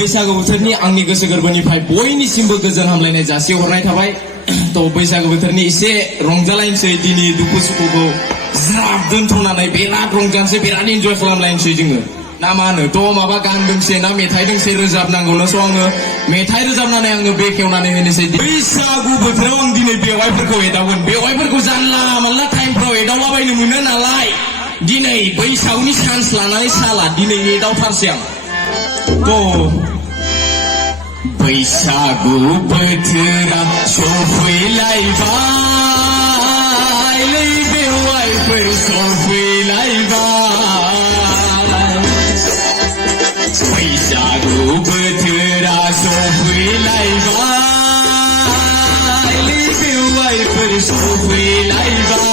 बैसागु बोथोरनि आंनि गोसो गोरबोनिफ्राय बयनिसिमबो गोजोन हामलायनाय जासिहरनाय थाबाय। तो बैसागु बोथोरनि एसे रंजालायनोसै, दिनै दुखु सुखुखौ ज्राब दोनथ'नानै बिराद रंजानोसै, बिराद इन्जय खालामलायनोसै जोङो। ना मा होनो? तो माबा गान दोंसे ना मेथाइ दोंसे रोजाबनांगौनो, स' आङो मेथाइ रोजाबनानै आङो बेखेवनानै होनोसै। बैसागु बोथोराव आं दिनै बेवाइफोरखौ एदावगोन। बेवाइफोरखौ जानला मानला टाइमफ्राव एदावलाबायनो मोनो नालाय दिनै बैसागुनि चान्स लानानै साला दिनै एदावथारसै आं। तो बैसागु बोथोरा सफैलायबाय, बेवाइफोर सफैलायबाय। बैसागु बोथोरा सफैलायबाय, बेवाइफोर सफैलायबाय।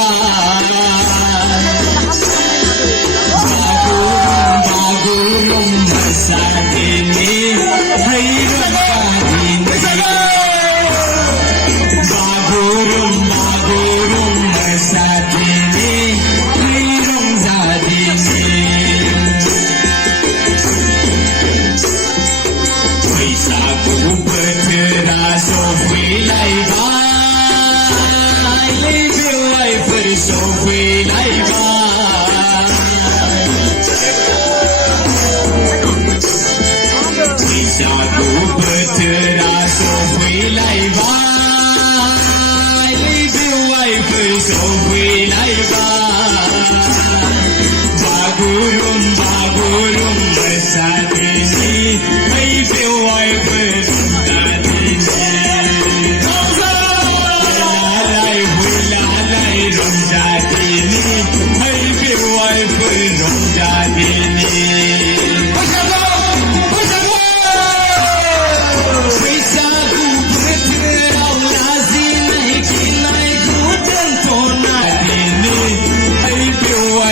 बागुरुम मोसादिनि बागुरुम मोसादिनि रंजादिनि। बैसागु बोथोरा सफैलायबाय, बेवाइफोर सफैलायबाय। बैसागु बोथोरा सफैलायबाय, बेवाइफोर सफैलायबाय। बागुरुम मोसादिनि बेवाइफोर रंजादिनि। रंजादिनि बेवाइफोर रंजादिनि। बैसागु बोथोराव लाजिनाय गिनायखौ दोनथ'ना दिनै बेवाइ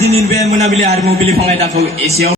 दिनैनि बे मोनाबिलि हारिमु बिलिफां आयदाखौ एसेयाव